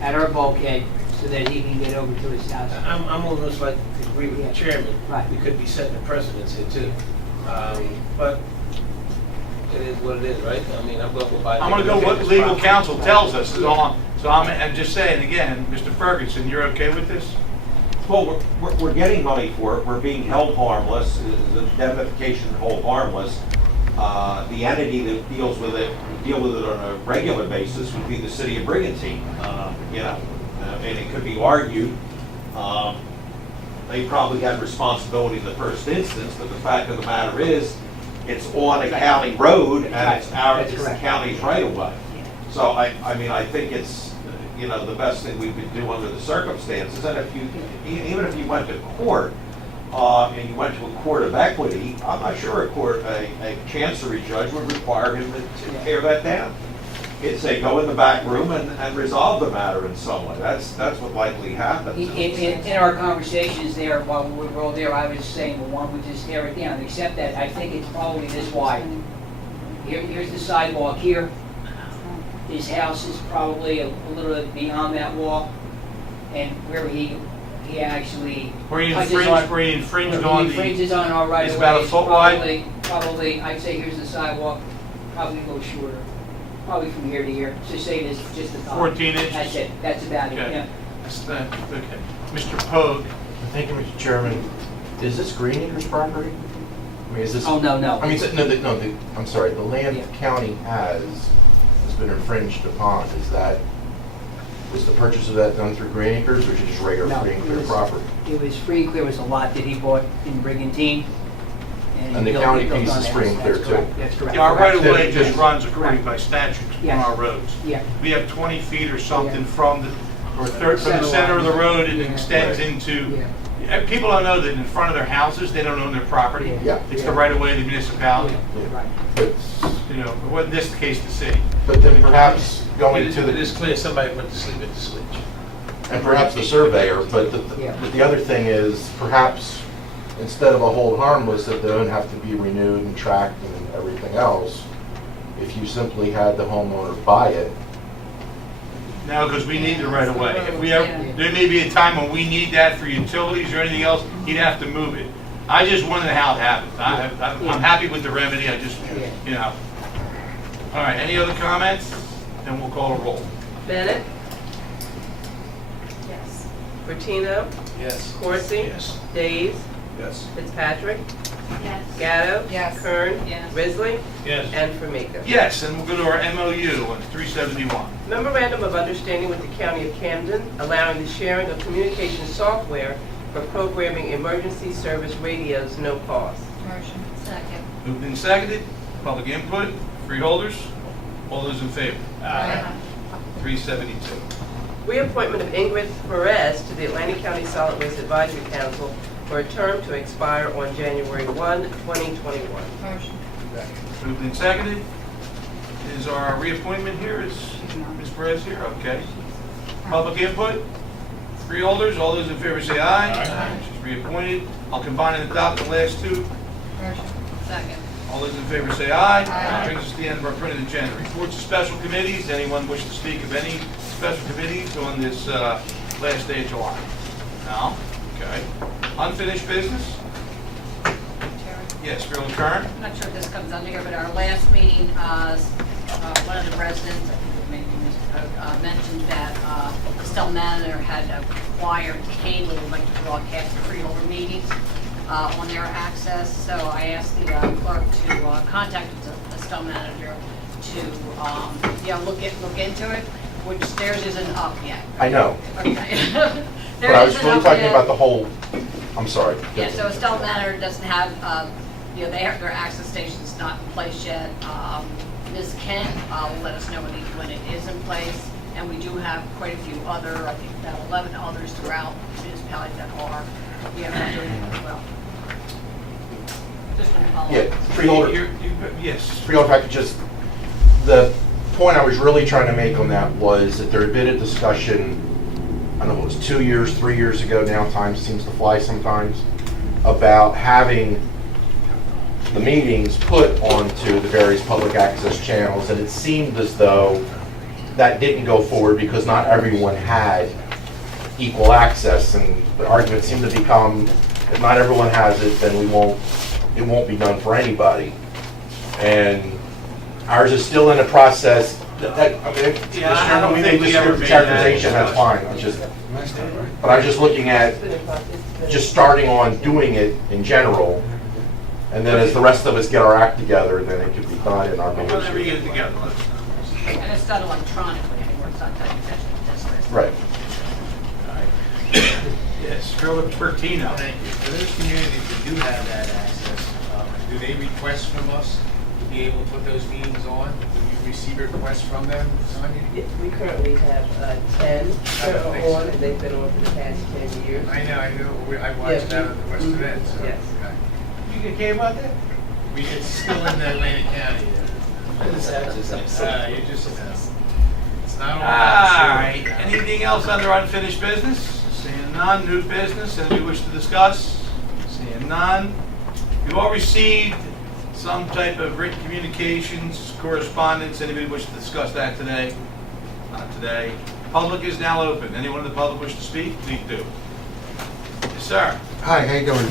at our bulkhead so that he can get over to his house. I'm almost like to agree with the chairman. Right. We could be setting a precedence here too. But it is what it is, right? I mean, I'm going to go by. I'm gonna go what legal counsel tells us, is all. So I'm just saying, again, Mr. Ferguson, you're okay with this? Well, we're getting money for it, we're being held harmless, the indemnification hold harmless. The entity that deal with it on a regular basis would be the city of Brigantine. And it could be argued, they probably had responsibility in the first instance, but the fact of the matter is, it's on a county road and it's the county's right of way. So I mean, I think it's, you know, the best thing we could do under the circumstances. And if you, even if you went to court, and you went to a court of equity, I'm not sure a chancery judge would require him to tear that down. He'd say, go in the back room and resolve the matter in some way. That's what likely happens. In our conversations there, while we were all there, I was saying, well, why don't we just tear it down, except that I think it's probably this wide. Here's the sidewalk here. His house is probably a little bit beyond that wall, and where he actually Where he touches infringed where on he infringes on our right it's of way. about a foot wide? Probably, I'd say here's the sidewalk, probably a little shorter, probably from here to here, so say this, just the top. 14 inches? That's it, that's about it, Okay. yeah. Okay. Mr. Pogue, Thank you, Mr. Chairman. Is this Green Acres property? I mean, is this? Oh, no. I mean, I'm sorry, the land Yeah. the county has been infringed upon. Was the purchase of that done through Green Acres, or is it just regular No, free and it clear was- property? It was free and clear, it was a lot that he bought in Brigantine. And he the built- county he built piece on is that. free and clear, That's too? correct. That's correct. our right of way Correct. just runs according by statute on Yes. our roads. Yeah. We have 20 feet or something Yeah. from the center of the road, and it Yeah. extends Right. into, Yeah. people don't know that in front of their houses, they don't own their property. Yeah. It's the right of way of the municipality. Yeah, right. But, You know, but in this case, the city. but then perhaps going to It the, is clear somebody went to sleep at the switch. and perhaps the surveyor, but Yeah. the other thing is perhaps instead of a hold harmless that they don't have to be renewed and tracked and everything else, if you simply had the homeowner buy it. Now, because we need the right of way. If we have, there may be a time when we need that for utilities or anything else, he'd have to move it. I just wondered how it happened. I'm happy with the remedy, I just, you know. All right, any other comments? Then we'll call a roll. Bennett, Yes. Bertino, Yes. Corsi. Yes. Days, Yes. Fitzpatrick, Yes. Gatto. Yes. Kern. Yes. Risley. Yes. And Formica. Yes, and we'll go to our MOU on 371. Memorandum of Understanding with the County of Camden, allowing the sharing of communication software for programming emergency service radios, no cost. Motion. Second. Moved and seconded, public input, freeholders, all those in favor? 372. Reappointment of Ingrid Perez to the Atlantic County Solid Waste Advisory Council for a term to expire on January 1, 2021. Motion. Moved and seconded. Is our reappointment here? Is Ms. Perez here? Okay. Public input? Freeholders, all those in favor say aye. Aye. She's reappointed. I'll combine and adopt the last two. Motion. Second. All those in favor say aye. Aye. Brings us to the end of our printed agenda. Reports of special committees. Anyone wish to speak of any special committees on this last day of July? No? Okay. Unfinished business? Yes, Freeholder Kern? I'm not sure if this comes under here, but our last meeting, one of the residents, I think it may be Mr. Pogue, mentioned that Estelle Manor had acquired cable, like to broadcast the Freeholder meetings on their access. So I asked the clerk to contact the Estelle manager to, look into it, which theirs isn't up yet. I know, Okay. but I was really talking about the whole, I'm sorry. Yeah, so Estelle Manor doesn't have, their access station's not in place yet. Ms. Kent will let us know when it is in place, and we do have quite a few other, I think about 11 others throughout municipalities that are, not doing it as well. Just want to follow up. Yeah, Freeholder. Yes. Freeholder, if I could just, the point I was really trying to make on that was that there had been a discussion, I don't know if it was 2 years, 3 years ago now, time seems to fly sometimes, about having the meetings put onto the various public access channels, and it seemed as though that didn't go forward because not everyone had equal access, and the argument seemed to become, if not everyone has it, then it won't be done for anybody. And ours is still in the process. I don't think we ever made that. Characterization, that's fine. But I was just looking at just starting on doing it in general, and then as the rest of us get our act together, then it could be done in our meetings. Whenever you get it together, let us know. And it's done electronically anymore, it's not done this list. Right. Yes, Freeholder Bertino. Thank you. For those communities that do have that access, do they request from us you'll be able to put those meetings on? Will you receive requests from them, Sonia? We currently have 10 that are Thanks. on, and they've been on for the past 10 years. I know, I watched that at the Western End, so. Yes. Okay. You get care about that? It's still in Atlantic County. You just, it's not all. Alright, anything else under unfinished business? Seeing none, new business, anything you wish to discuss? Seeing none. You all received some type of written communications, correspondence, anybody wish to discuss that today? Not today. Public is now open. Anyone in the public wish to speak, please do. Yes, sir. Hi, how you doing?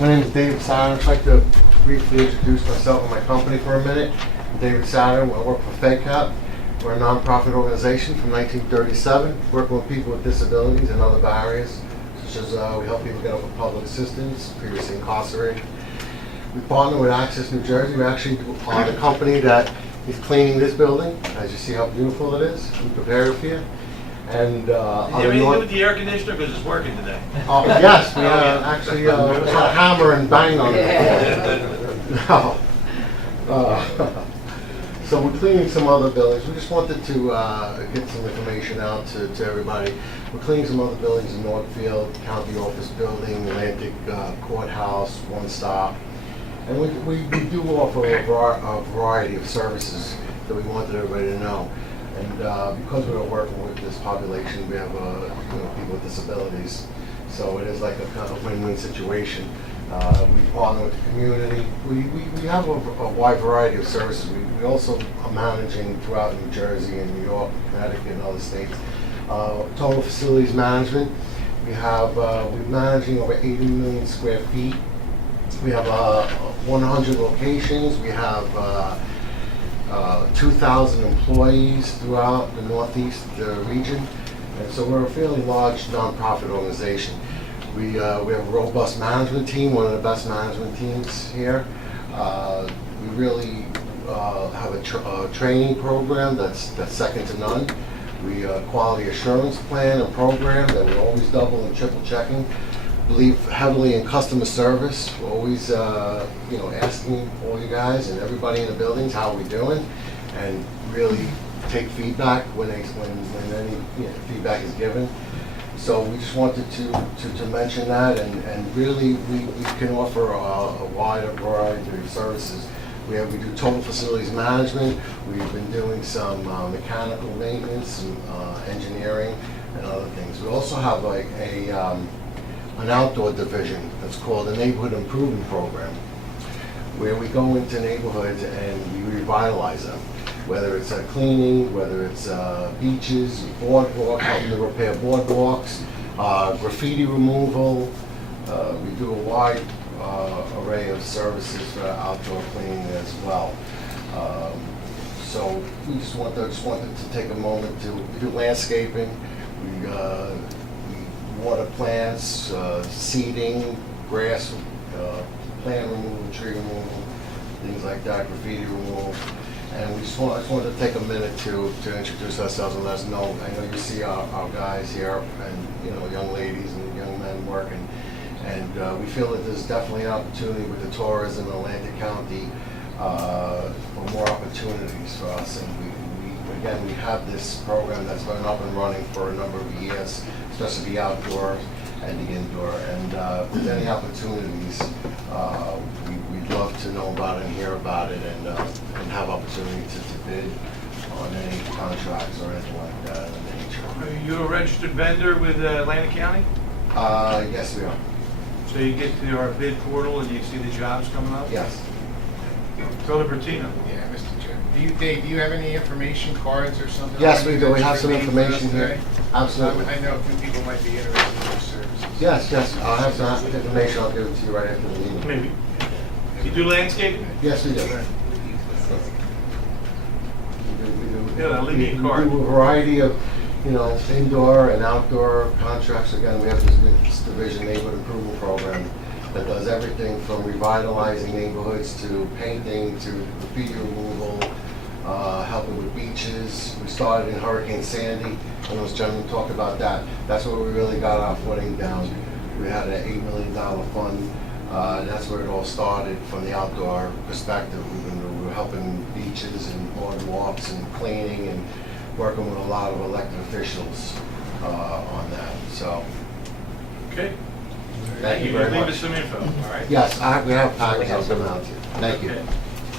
My name is David Saturn. I'd like to briefly introduce myself and my company for a minute. I'm David Saturn. I work for FedCap. We're a nonprofit organization from 1937, working with people with disabilities and other barriers, such as we help people get over public assistance, previously incarcerated. We partner with Access New Jersey. We actually are the company that is cleaning this building. As you see how beautiful it is, we prepare it for you. And Did you have anything to do with the air conditioner, because it's working today? yes, we actually had a hammer and bang on it. No. So we're cleaning some other buildings. We just wanted to get some information out to everybody. We're cleaning some other buildings in Northfield, County Office Building, Atlantic Courthouse, One Stop. And we do offer a variety of services that we wanted everybody to know. And because we are working with this population, we have people with disabilities. So it is like a kind of win-win situation. We partner with the community. We have a wide variety of services. We also are managing throughout New Jersey and New York, Connecticut, and other states. Total facilities management. We're managing over 80 million square feet. We have 100 locations. We have 2,000 employees throughout the Northeast region. And so we're a fairly large nonprofit organization. We have a robust management team, one of the best management teams here. We really have a training program that's second to none. We quality assurance plan and program that we're always double and triple checking. Believe heavily in customer service. We're always asking all you guys and everybody in the buildings how we're doing, and really take feedback when any feedback is given. So we just wanted to mention that, and really we can offer a wider variety of services. We do total facilities management. We've been doing some mechanical maintenance and engineering and other things. We also have an outdoor division that's called the Neighborhood Improvement Program, where we go into neighborhoods and we revitalize them. Whether it's cleaning, whether it's beaches, boardwalk, helping to repair boardwalks, graffiti removal. We do a wide array of services for outdoor cleaning as well. So we just wanted to take a moment we do landscaping, we water plants, seeding, grass, plant removal, tree removal, things like that, graffiti removal. And I just wanted to take a minute to introduce ourselves and let us know. I know you see our guys here, and young ladies and young men working, and we feel that there's definitely an opportunity with the tourism in Atlantic County for more opportunities for us. And we have this program that's been up and running for a number of years, especially the outdoor and the indoor. And if there's any opportunities, we'd love to know about it and hear about it, and have opportunity to bid on any contracts or anything like that in the nature. Are you a registered vendor with Atlantic County? Yes, we are. So you get to our bid portal and you see the jobs coming up? Yes. Tony Bertino. Yeah, Mr. Chairman. Dave, do you have any information cards or something? Yes, we do. We that have you some relayed for us information here. today? Absolutely. I know a few people might be interested in your services. Yes. I'll have some information. I'll give it to you right after the meeting. Maybe. You do landscaping? Yes, we do. Yeah, I'll leave you a We card. do a variety of, indoor and outdoor contracts. Again, we have this division neighborhood improvement program that does everything from revitalizing neighborhoods to painting to graffiti removal, helping with beaches. We started in Hurricane Sandy, and those gentlemen talked about that. That's where we really got our footing down. We had an $8 million fund That's where it all started from the outdoor perspective. We were helping beaches and morning walks and cleaning and working with a lot of elected officials on that. So, Okay. thank you very Leave us much. some info, all right? Yes, we have packets I'll send out to you. Thank you.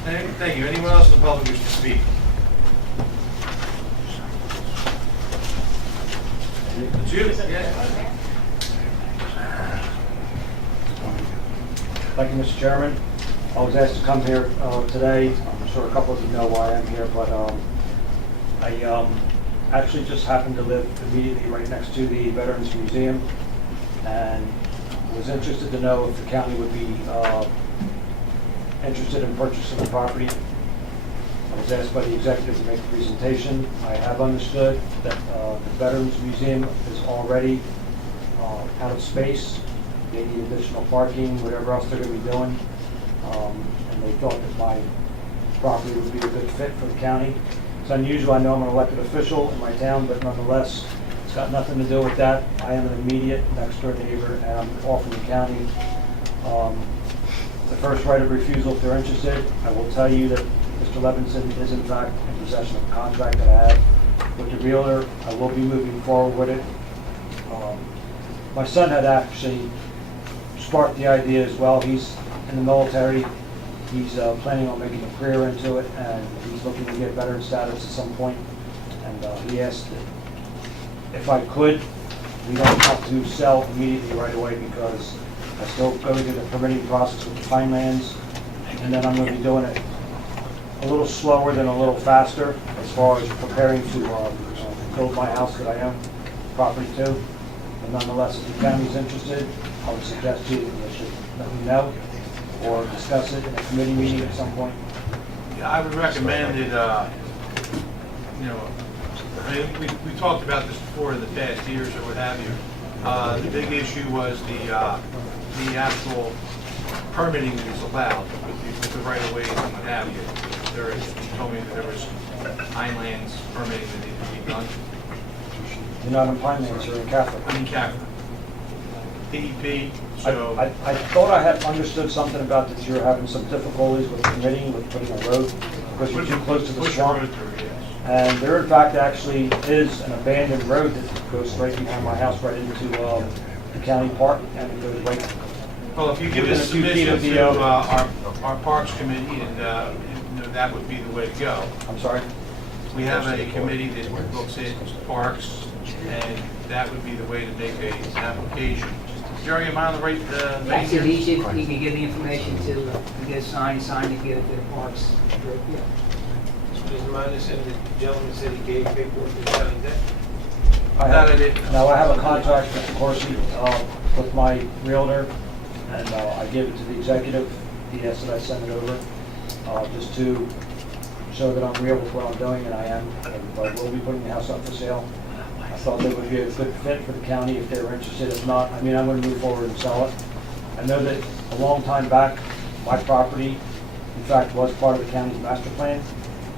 Okay. Thank you. Anyone else in the public wish to speak? Judy? Yeah. Thank you, Mr. Chairman. I was asked to come here today. I'm sure a couple of you know why I'm here, but I actually just happen to live immediately right next to the Veterans Museum and was interested to know if the county would be interested in purchasing the property. I was asked by the executive to make a presentation. I have understood that the Veterans Museum is already out of space. They need additional parking, whatever else they're going to be doing. And they thought that my property would be a good fit for the county. It's unusual, I know I'm an elected official in my town, but nonetheless, it's got nothing to do with that. I am an immediate next door neighbor and I'm off in the county. The first right of refusal if they're interested. I will tell you that Mr. Levinson is in fact in possession of a contract that I have with the realtor. I will be moving forward with it. My son had actually sparked the idea as well. He's in the military. He's planning on making a career into it, and he's looking to get veteran status at some point. And he asked if I could. We don't have to sell immediately right away because I still go through the permitting process with the Pinelands, and then I'm going to be doing it a little slower than a little faster as far as preparing to build my house that I own property to. But nonetheless, if the county's interested, I would suggest to you that you should let me know or discuss it in a committee meeting at some point. Yeah, I would recommend that, you know, I mean, we talked about this before in the past years or what have you. The big issue was the actual permitting that is allowed with the right-of-ways and what have you. You told me that there was Pinelands permitting that needed to be done. You're not in Pinelands, you're in Catholic. I'm in Catholic. DEP, so. I thought I had understood something about that you're having some difficulties with permitting, with putting a road, because you're too close to the Push swamp. road through, yes. And there in fact actually is an abandoned road that goes straight behind my house right into the county park, and it goes right. Well, if you give within us a few feet submission of the, to our Parks Committee, and you know, that would be the way to go. I'm sorry? We have a committee that looks at parks, and that would be the way to make an application. Jerry, am I on the right I vein said here? he can give the information to get a sign to give it to the parks. Yeah. Mr. Minor said the gentleman said he gave paperwork to County Debt. That I didn't. Now, I have a contract, Mr. Corsi, with my realtor, and I gave it to the executive. He asked that I send it over, just to show that I'm real with what I'm doing, and I am. But we'll be putting the house up for sale. I thought they would be a good fit for the county if they were interested. If not, I mean, I'm going to move forward and sell it. I know that a long time back, my property, in fact, was part of the county's master plan,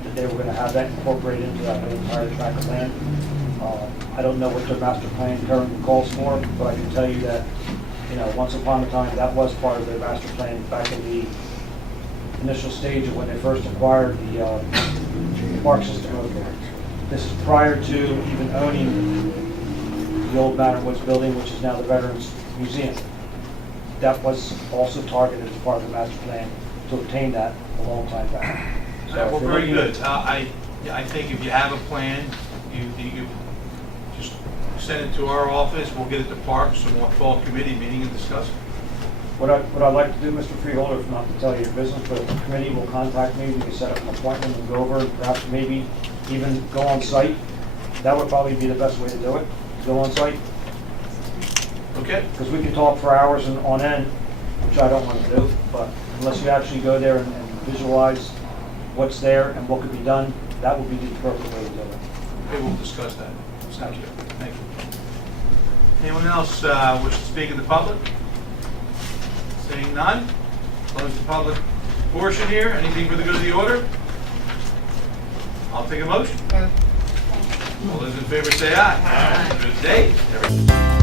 that they were going to have that incorporated into that whole entire tract of land. I don't know what their master plan currently calls for, but I can tell you that, you know, once upon a time, that was part of their master plan back in the initial stage of when they first acquired the park system over there. This is prior to even owning the old Manor Woods building, which is now the Veterans Museum. That was also targeted as part of the master plan to obtain that a long time back. So Well, if you're very looking good. I think if you have a plan, you just send it to our office, we'll get it to Parks, and we'll fall committee meeting and discuss it. What I'd like to do, Mr. Freeholder, if not to tell you your business, but if the committee will contact me, we can set up an appointment and go over, and perhaps maybe even go on site. That would probably be the best way to do it, go on site. Okay? Because we can talk for hours and on end, which I don't want to do, but unless you actually go there and visualize what's there and what could be done, that would be the appropriate way to do it. Okay, we'll discuss that. Thank you. Thank you. Anyone else wish to speak in the public? Seeing none, close the public portion here. Anything for the good of the order? I'll take a motion. All those in favor say aye. Good day, everyone.